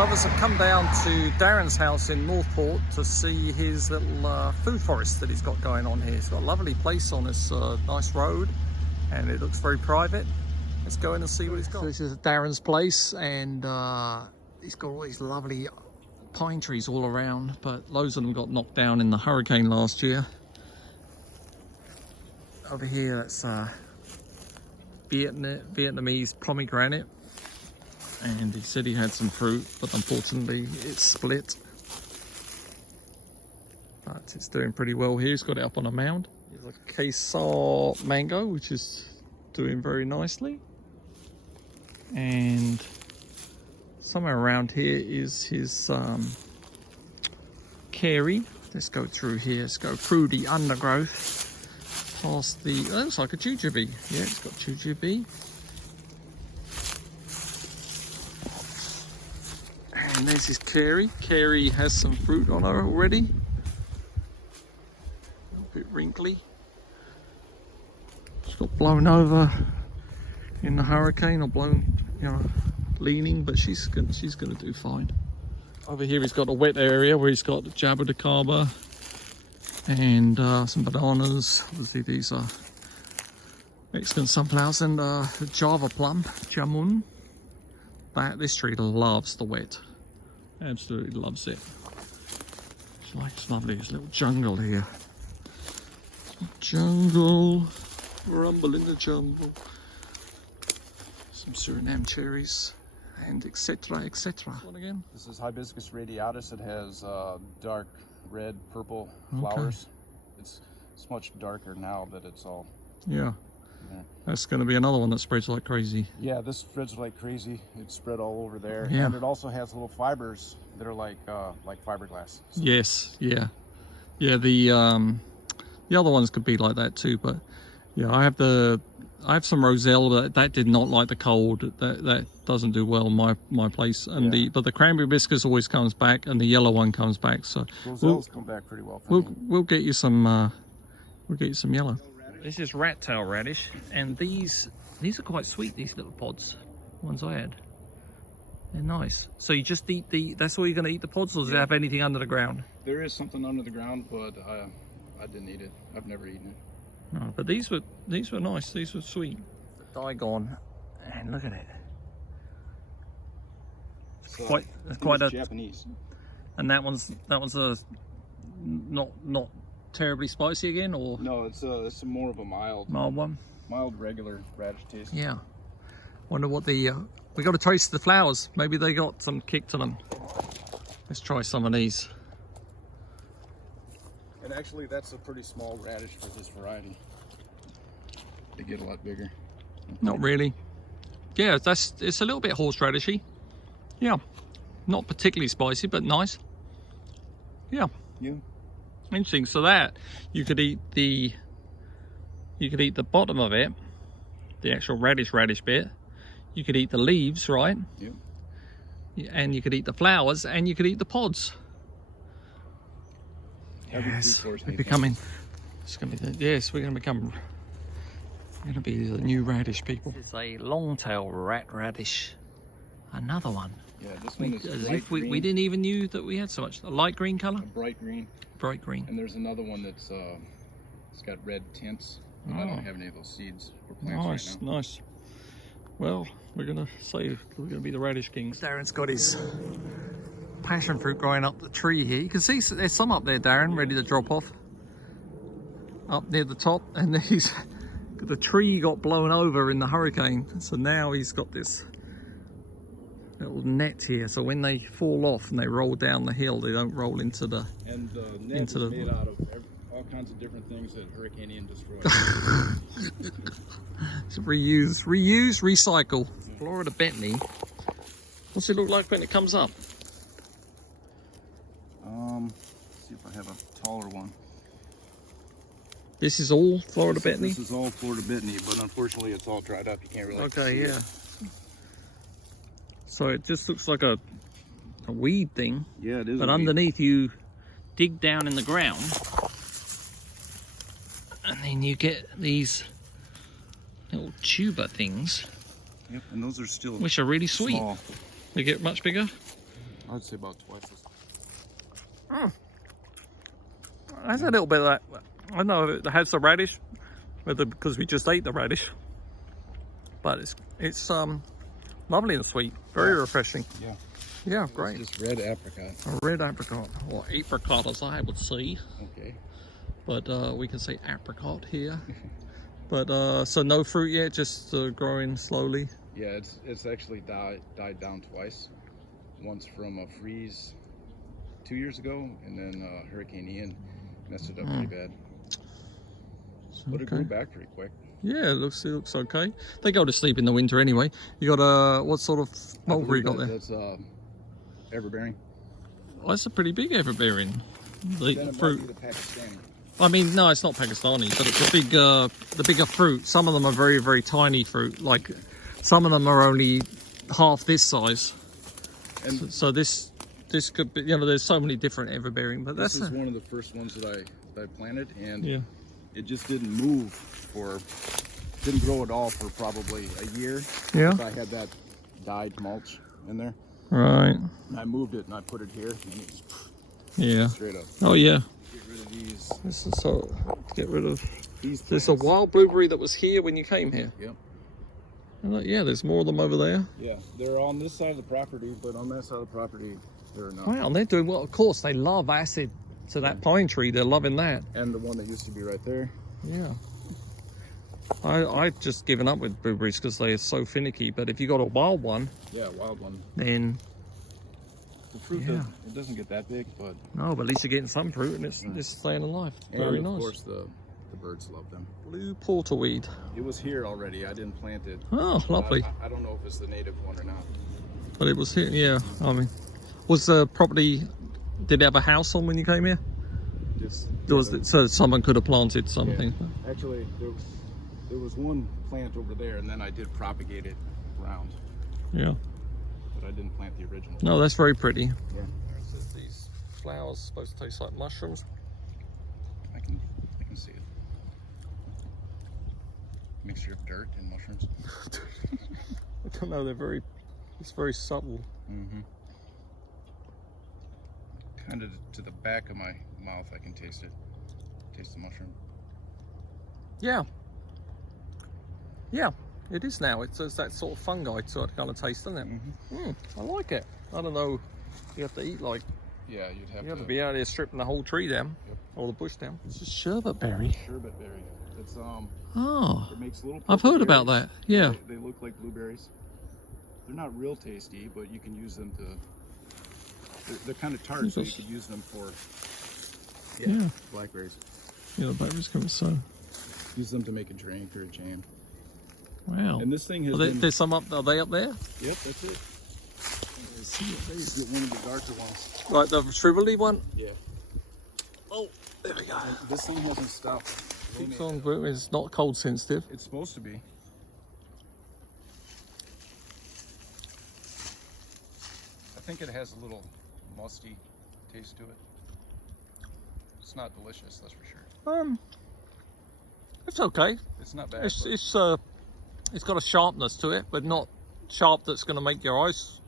lovers have come down to Darren's house in Northport to see his little food forest that he's got going on here. He's got a lovely place on this nice road, and it looks very private. Let's go in and see what he's got. So this is Darren's place, and he's got all these lovely pine trees all around, but loads of them got knocked down in the hurricane last year. Over here, that's Vietnamese pomegranate. And he said he had some fruit, but unfortunately it's split. But it's doing pretty well here. He's got it up on a mound. Here's a Quesar mango, which is doing very nicely. And somewhere around here is his Carey. Let's go through here. Let's go through the undergrowth. Past the, oh, looks like a jujube. Yeah, it's got jujube. And there's his Carey. Carey has some fruit on her already. A bit wrinkly. She got blown over in the hurricane, or blown, you know, leaning, but she's gonna do fine. Over here he's got a wet area where he's got Jabba and some bananas. Obviously these are Mexican sunflowers, and Java plum, jamun. This tree loves the wet. Absolutely loves it. It's lovely. There's a little jungle here. Jungle. Rumble in the jungle. Some Suriname cherries. And etc. etc. What again? This is Hibiscus radiatus. It has dark red, purple flowers. Okay. It's much darker now, but it's all... Yeah. That's going to be another one that spreads like crazy. Yeah, this spreads like crazy. It's spread all over there. Yeah. And it also has little fibers that are like fiberglass. So. Yes, yeah. Yeah, the other ones could be like that too, but yeah, I have some Roselle that did not like the cold. That doesn't do well in my place. And yeah. But the cranberry hibiscus always comes back, and the yellow one comes back. So Roselle's come back pretty well for me. We'll get you some yellow. This is Rattail Radish, and these are quite sweet, these little pods, the ones I had. They're nice. So you just eat that's all you're going to eat, the pods, or does it have anything under the ground? There is something under the ground, but I didn't eat it. I've never eaten it. No, but these were nice, these were sweet. The Daigon, and look at it. It's quite a Japanese. And that one's a not terribly spicy again, or no? It's more of a mild one, mild regular radish taste. Yeah. Wonder what we got to taste the flowers. Maybe they got some kick to them. Let's try some of these. And actually, that's a pretty small radish for this variety. They get a lot bigger. Not really. Yeah, it's a little bit horseradishy. Yeah, not particularly spicy, but nice. Yeah. Yeah. Interesting. So that you could eat the bottom of it, the actual radish bit. You could eat the leaves, right? Yeah. And you could eat the flowers, and you could eat the pods. Yes, we're becoming. It's gonna be. Yes, we're gonna become. We're gonna be the new radish people. This is a long-tail radish. Another one. Yeah, this one is as if we didn't even knew that we had so much. A light green color. A bright green. Bright green. And there's another one that's it's got red tints. But I don't have any of those seeds or plants right now. Nice. Well, we're gonna be the radish kings. Darren's got his passion fruit growing up the tree here. You can see there's some up there, Darren, ready to drop off. Up near the top, and the tree got blown over in the hurricane. So now he's got this little net here, so when they fall off and they roll down the hill, they don't roll into the... And the net is made out of all kinds of different things that Hurricane Ian destroyed. So reuse, recycle. Florida Bentley. What's it look like when it comes up? Let's see if I have a taller one. This is all Florida Bentley? This is all Florida Bentley, but unfortunately it's all dried up. You can't really see it. So it just looks like a weed thing. Yeah, it is. But underneath you dig down in the ground, and then you get these little tuber things. Yep, and those are still which are really sweet. Small. They get much bigger. I would say about twice as. Has a little bit of that. I don't know if it has the radish, because we just ate the radish. But it's lovely and sweet, very refreshing. Yeah. Yeah, great. It's just red apricot. A red apricot, or apricot as I would say. Okay. But we can say apricot here. But so no fruit yet, just growing slowly. Yeah, it's actually died down twice. Once from a freeze 2 years ago, and then Hurricane Ian messed it up pretty bad. But it grew back pretty quick. Yeah, it looks okay. They go to sleep in the winter anyway. You got what sort of mulberry you got there? That's Everbearing. Oh, that's a pretty big Everbearing. The fruit. The Pakistani. I mean, no, it's not Pakistani, but it's a big, the bigger fruit. Some of them are very, very tiny fruit. Like some of them are only half this size. And so this could be, there's so many different Everbearing, but this is one of the first ones that I planted, and it just didn't move didn't grow at all for probably a year. Yeah. I had that dyed mulch in there. Right. And I moved it and I put it here, and it's straight up. Oh yeah. Get rid of these. This is so. Get rid of these. There's a wild blueberry that was here when you came here. Yep. And yeah, there's more of them over there. Yeah, they're on this side of the property, but on that side of the property, they're not. Wow, and they're doing well. Of course, they love acid. So that pine tree, they're loving that. And the one that used to be right there. Yeah. I've just given up with blueberries because they are so finicky. But if you got a wild one, wild one, then the fruit it doesn't get that big, but no, but at least you're getting some fruit and it's staying alive. Very nice. Of course, the birds love them. Blue porterweed. It was here already. I didn't plant it. Oh, lovely. I don't know if it's the native one or not. But it was here. Yeah. I mean, was the property? Did it have a house on when you came here? So someone could have planted something. Yeah. Actually, there was one plant over there, and then I did propagate it around. Yeah. But I didn't plant the original. No, that's very pretty. Yeah. These flowers supposed to taste like mushrooms. I can see it. Mixture of dirt and mushrooms. I don't know. It's very subtle. Mm-hmm. Kind of to the back of my mouth, I can taste it. Taste the mushroom. Yeah. Yeah, it is now. It's that sort of fungi sort of kind of taste, doesn't it? I like it. I don't know. You have to eat like. Yeah, you have to be out there stripping the whole tree down, or the bush down. This is sherbetberry. Sherbetberry. It's Oh. It makes little. I've heard about berries. that. Yeah. They look like blueberries. They're not real tasty, but you can use them to. They're kind of tart, so you could use them for. Yeah. Blackberries. Yeah, the blackberries come so. Use them to make a drink or a jam. Wow. And this thing has there's some up. Are they up there? Yep, that's it. Get one of the darker ones. Like the shrivelly one? Yeah. Oh, there we go. And this thing hasn't stopped. Keeps on growing. It's not cold sensitive. It's supposed to be. I think it has a little musty taste to it. It's not delicious, that's for sure. It's okay. It's not bad. It's got a sharpness to it, but not sharp that's going to make your eyes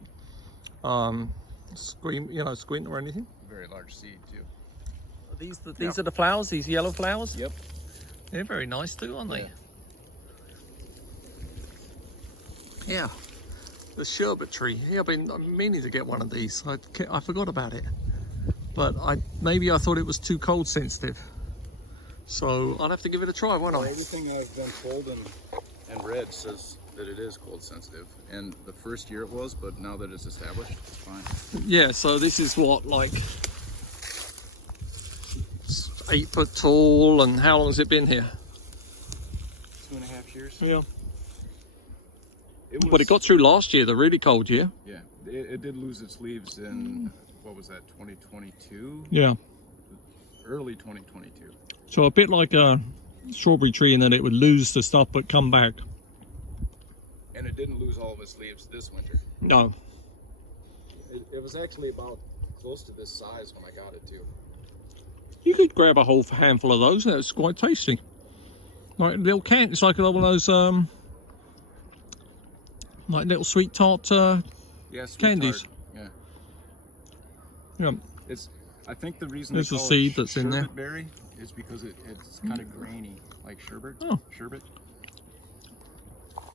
squint or anything. Very large seed too. These are the flowers. These yellow flowers. Yep. They're very nice too, aren't they? Yeah. The sherbet tree. Yeah, I've been meaning to get one of these. I forgot about it, but maybe I thought it was too cold sensitive. So I'll have to give it a try, won't I? Everything I've been told and read says that it is cold sensitive, and the first year it was, but now that it's established, it's fine. Yeah. So this is what, like 8 foot tall, and how long has it been here? 2.5 years. Yeah. But it got through last year, the really cold year. Yeah, it did lose its leaves in, what was that, 2022? Yeah. Early 2022. So a bit like a strawberry tree in that it would lose the stuff but come back. And it didn't lose all of its leaves this winter. No. It was actually about close to this size when I got it too. You could grab a whole handful of those, and it's quite tasty. Like little can, it's like one of those like little sweet tart sweet candies. Tart. Yeah. Yep. I think the reason There's they a call seed it that's in there. sherbet berry is because it's kind of grainy, like sherbet. Oh. Sherbet.